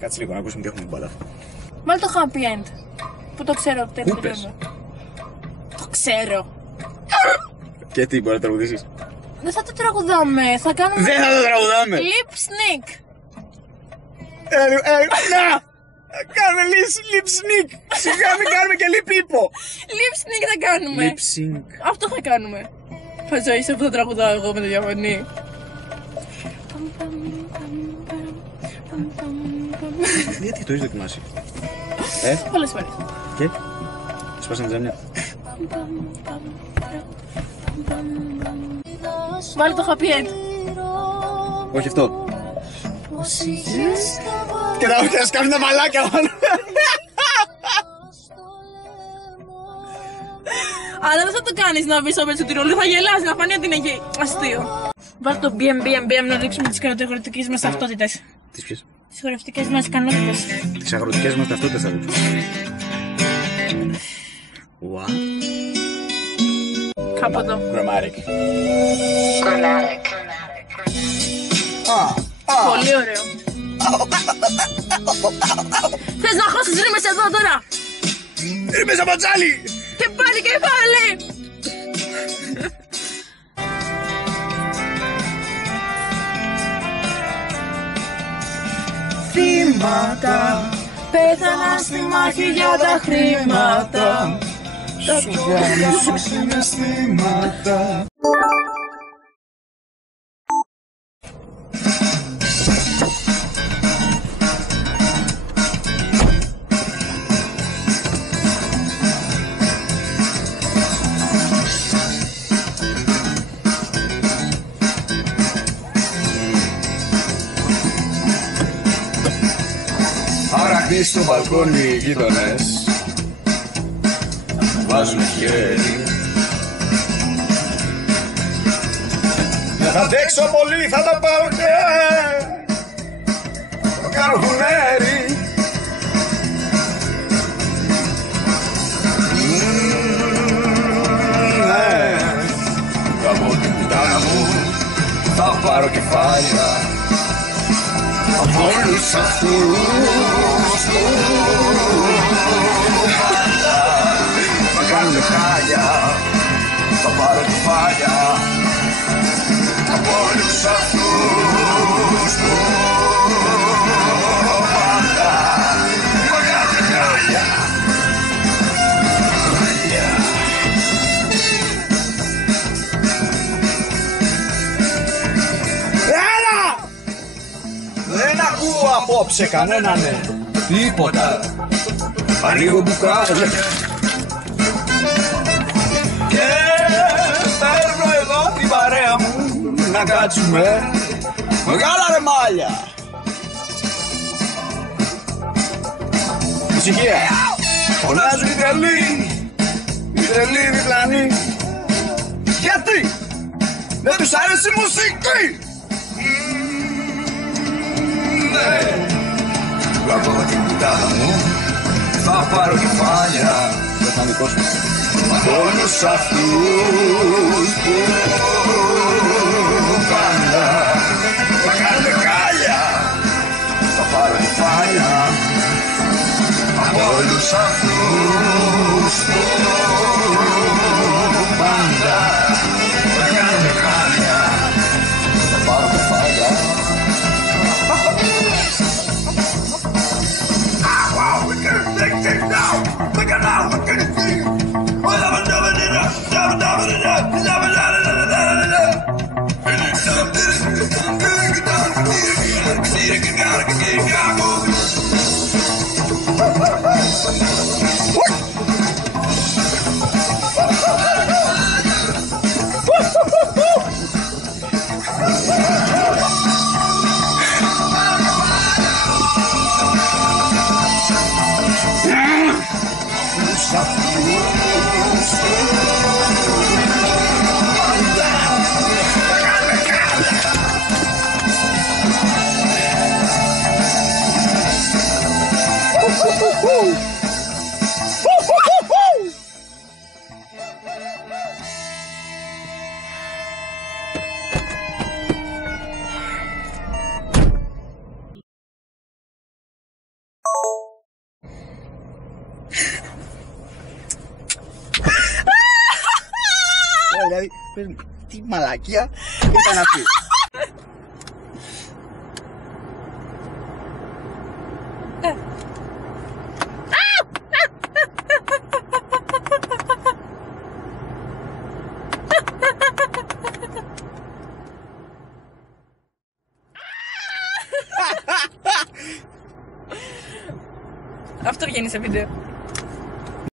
Κάτσε λίγο να ακούσουμε τι έχουμε την πάντα. Μάλλον το happy end. Που το ξέρω ότι τελειώνω. Το ξέρω. Και τι, μπορεί να τραγουδήσεις? Δεν θα το τραγουδάμε, θα κάνουμε... Δεν θα το τραγουδάμε! Lip sneak. Να! Κάνουμε lip sneak! Σιγά μην κάνουμε και lip hippo! Lip sneak θα κάνουμε. Lip sync. Αυτό θα κάνουμε. Θα ζωήσω που θα τραγουδάω εγώ με τη διαφωνή. Γιατί το έχεις δοκιμάσει? Πολλές φορές. Και? Σπάσανε τζάμια. Βάλε το happy end. Όχι αυτό. Και να σκάφει τα μαλάκια πάνω. Αλλά δεν θα το κάνεις να βρεις όπερ του τυρολού, θα γελάς, να φανεί ότι είναι εκεί. Αστείο. Βάλε το BM να δείξουμε τις χορευτικές μας ταυτότητες. Τις ποιες? Τις χορευτικές μας ικανότητες. Τις αγροτικές μας ταυτότητες θα δείξουμε. What? Κάπου εδώ. Chromatic. Πολύ ωραίο. Θες να χώσεις ρήμες εδώ τώρα? Ρήμες από τσάλι! Και πάλι και πάλι! Θύματα πέθανα στη μάχη για τα χρήματα. Σου γάμισου συναισθήματα. Αραχτή στο μπαλκόνι οι γείτονες βάζουνε χέρι. Δεν θα αντέξω πολύ, θα τα πάρω και το κάνω χουνέρι. Από την κουτάνα μου θα πάρω κεφάλια από όλους αυτούς που πάντα θα κάνουνε χάλια. Θα πάρω κεφάλια από όλους αυτούς που πάντα θα κάνουνε χάλια. Δεν ακούω απόψε κανέναν τίποτα. Ανοίγω μπουκάλια και παίρνω εδώ την παρέα μου να κάτσουμε μεγάλα ρε μάλια. Ησυχία. Φωνάζουν οι τρελοί διπλανοί. Γιατί δεν τους άρεσε η μουσική? Από την κουτάνα μου θα πάρω κεφάλια. Δεν θα δικό σου. Από όλους αυτούς που πάντα θα κάνουν χάλια. Θα πάρω κεφάλια από όλους αυτούς που πάντα θα κάνουν χάλια. Θα πάρω κεφάλια. Look at now, look at it. Τι μαλακία ήταν αυτή. Αυτό βγαίνει σε βίντεο.